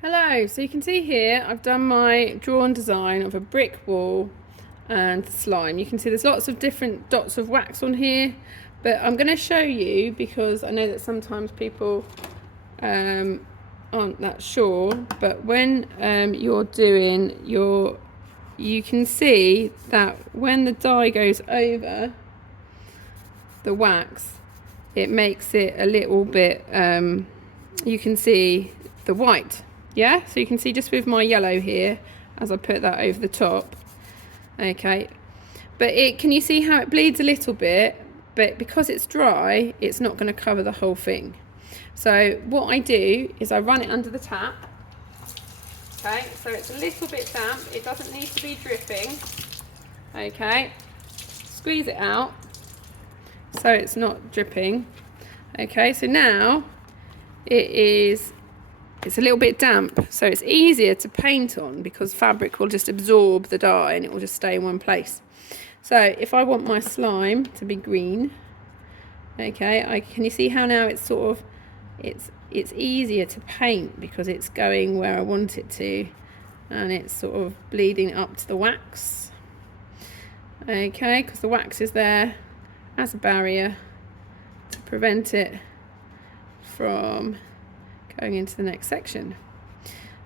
Hello, so you can see here I've done my drawn design of a brick wall and slime. You can see there's lots of different dots of wax on here, but I'm going to show you because I know that sometimes people aren't that sure, but when you're doing you can see that when the dye goes over the wax, it makes it a little bit, you can see the white. Yeah, so you can see just with my yellow here as I put that over the top. Okay, but can you see how it bleeds a little bit, but because it's dry it's not going to cover the whole thing. So what I do is I run it under the tap. Okay, so it's a little bit damp, it doesn't need to be dripping. Okay, squeeze it out so it's not dripping. Okay, so now it's a little bit damp, so it's easier to paint on because fabric will just absorb the dye and it will just stay in one place. So if I want my slime to be green, okay, can you see how now it's sort of, it's easier to paint because it's going where I want it to and it's sort of bleeding up to the wax. Okay, because the wax is there as a barrier to prevent it from going into the next section.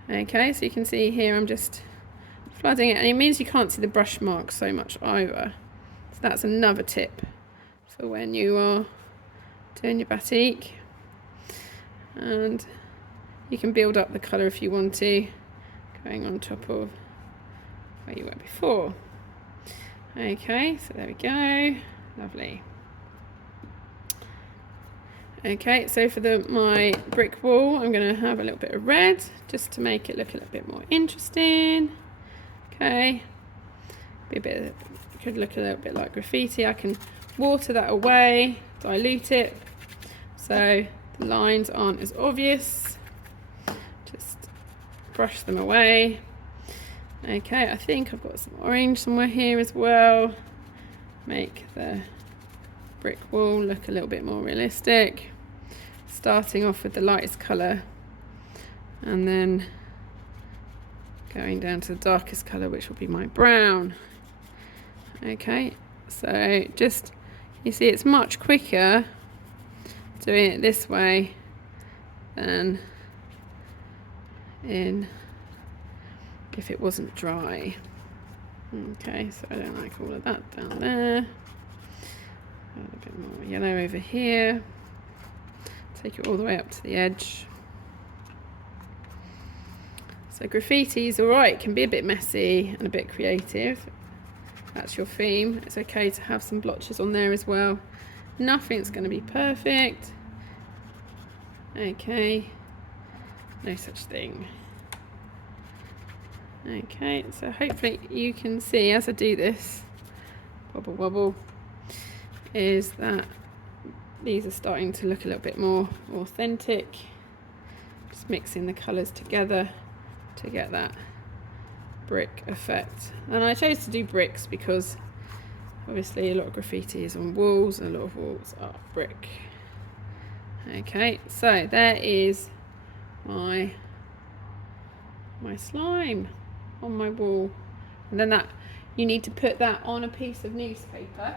Okay, so you can see here I'm just flooding it, and it means you can't see the brush marks so much either. So that's another tip for when you are doing your batik, and you can build up the colour if you want to, going on top of where you were before. Okay, so there we go, lovely. Okay, so for my brick wall, I'm going to have a little bit of red just to make it look a little bit more interesting. Okay, could look a little bit like graffiti. I can water that away, dilute it, so the lines aren't as obvious. Just brush them away. Okay, I think I've got some orange somewhere here as well. Make the brick wall look a little bit more realistic, starting off with the lightest colour and then going down to the darkest colour, which will be my brown. Okay, so just, you see it's much quicker doing it this way than if it wasn't dry. Okay, so I don't like all of that down there. A bit more yellow over here. Take it all the way up to the edge. So graffiti is alright, it can be a bit messy and a bit creative. That's your theme. It's okay to have some blotches on there as well. Nothing's going to be perfect. Okay, no such thing. Okay, so hopefully you can see as I do this, wobble wobble, is that these are starting to look a little bit more authentic. Just mixing the colours together to get that brick effect. And I chose to do bricks because obviously a lot of graffiti is on walls and a lot of walls are brick. Okay, so there is my slime on my wall, and then you need to put that on a piece of newspaper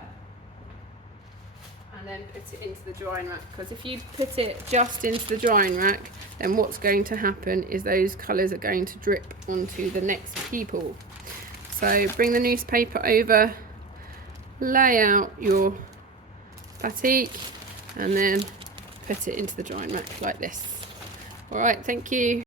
and then put it into the drying rack, because if you put it just into the drying rack, then what's going to happen is those colours are going to drip onto the next people. So bring the newspaper over, lay out your batik and then put it into the drying rack like this. Alright, thank you.